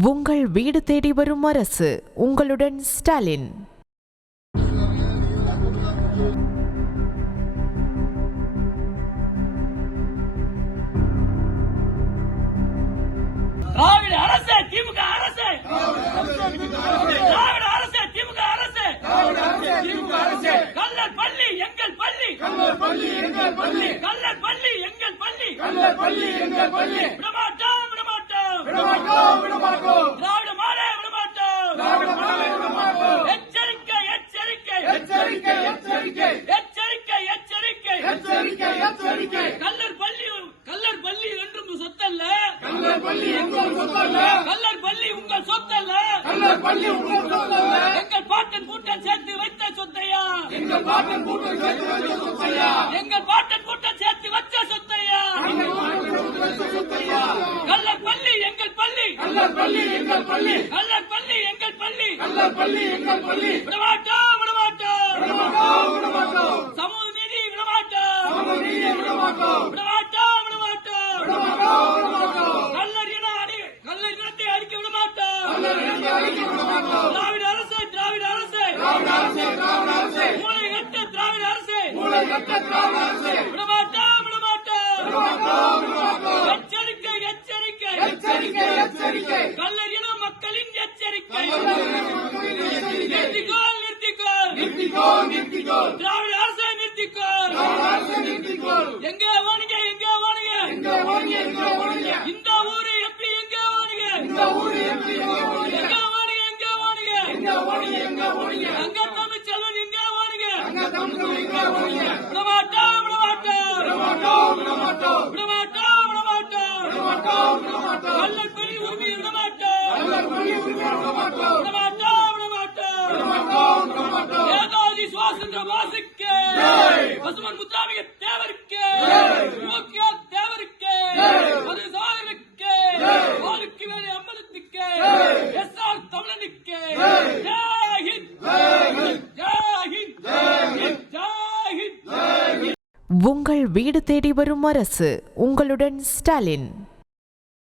உங்கள் வீடு தேடி வரும் அரசு. உங்களுடன் ஸ்டாலின். திராவிட அரசு, திமுக அரசு, திராவிட அரசு, திமுக அரசு, கள்ளர் பள்ளி எங்கள் பள்ளி, கள்ளர் பள்ளி எங்கள் பள்ளி, கள்ளர் பள்ளி எங்கள் பள்ளி, கள்ளர் பள்ளி எங்கள் பள்ளி, விடமாட்டோம் விடமாட்டோம் விடமாட்டோம் விடமாட்டோம், திராவிட மாடே விடமாட்டோம், திராவிட மாடே விடமாட்டோம். எச்சரிக்கை எச்சரிக்கை எச்சரிக்கை எச்சரிக்கை எச்சரிக்கை எச்சரிக்கை எச்சரிக்கை எச்சரிக்கை, கள்ளர் பள்ளி என்றும் சொத்தல்ல, கள்ளர் பள்ளி எங்கள் சொத்தல்ல, கள்ளர் பள்ளி உங்கள் சொத்தல்ல, கள்ளர் பள்ளி உங்கள் சொத்தல்ல, எங்கள் பாட்டன் கூட்டம் சேர்த்து வைத்த சொத்தையா, எங்கள் பாட்டன் கூட்டம் சேர்த்து வைத்த சொத்தையா, எங்கள் பாட்டன் கூட்டம் சேர்த்து வச்ச சொத்தையா, கள்ளர் பள்ளி எங்கள் பள்ளி, கள்ளர் பள்ளி எங்கள் பள்ளி, கள்ளர் பள்ளி எங்கள் பள்ளி, கள்ளர் பள்ளி எங்கள் பள்ளி, விடமாட்டோம் விடமாட்டோம் விடமாட்டோம் விடமாட்டோம், சமூக நீதி விடமாட்டோம், சமூக நீதி விடமாட்டோம், விடமாட்டோம் விடமாட்டோம் விடமாட்டோம் விடமாட்டோம், கள்ளர் இனத்தை அழிக்க விடமாட்டோம், கள்ளர் இனத்தை அழிக்க விடமாட்டோம், திராவிட அரசு திராவிட அரசு, திராவிட அரசு, திராவிட அரசு, மூளை கட்ட திராவிட அரசு, மூளை கட்ட திராவிட அரசு, விடமாட்டோம் விடமாட்டோம் விடமாட்டோம் விடமாட்டோம், எச்சரிக்கை எச்சரிக்கை எச்சரிக்கை எச்சரிக்கை, கள்ளர் இன மக்களின் எச்சரிக்கை, நிறுத்திக்கோள் நிறுத்திக்கோள் நிறுத்திக்கோள் நிறுத்திக்கோள், திராவிட அரசை நிறுத்திக்கோள், திராவிட அரசை நிறுத்திக்கோள், எங்கே ஓடுங்க எங்கே ஓடுங்க எங்கே ஓடுங்க எங்கே ஓடுங்க, இந்த ஊரு எப்படி எங்கே ஓடுங்க, இந்த ஊரு எப்படி எங்கே ஓடுங்க, எங்கே ஓடுங்க எங்கே ஓடுங்க எங்கே ஓடுங்க எங்கே ஓடுங்க, அங்க தமிழ் செல்வன் எங்கே ஓடுங்க, அங்க தமிழ் செல்வன் எங்கே ஓடுங்க, விடமாட்டோம் விடமாட்டோம் விடமாட்டோம் விடமாட்டோம் விடமாட்டோம் விடமாட்டோம் விடமாட்டோம் விடமாட்டோம், கள்ளர் பள்ளி உரிமை விடமாட்டோம், கள்ளர் பள்ளி உரிமை விடமாட்டோம், விடமாட்டோம் விடமாட்டோம் விடமாட்டோம் விடமாட்டோம், நேதாஜி சுபாஷ்சந்திர போஸுக்கு, பசுமன் முத்துராமலிங்க தேவருக்கு, மூக்கியார் தேவருக்கு, மதுசாகருக்கு, ஆளுக்கு வேலை அம்பலத்துக்கு, எஸ்ஆர் தமிழனுக்கு, ஜெய் ஹிந்த் ஜெய் ஹிந்த் ஜெய் ஹிந்த் ஜெய் ஹிந்த். உங்கள் வீடு தேடி வரும் அரசு. உங்களுடன் ஸ்டாலின்.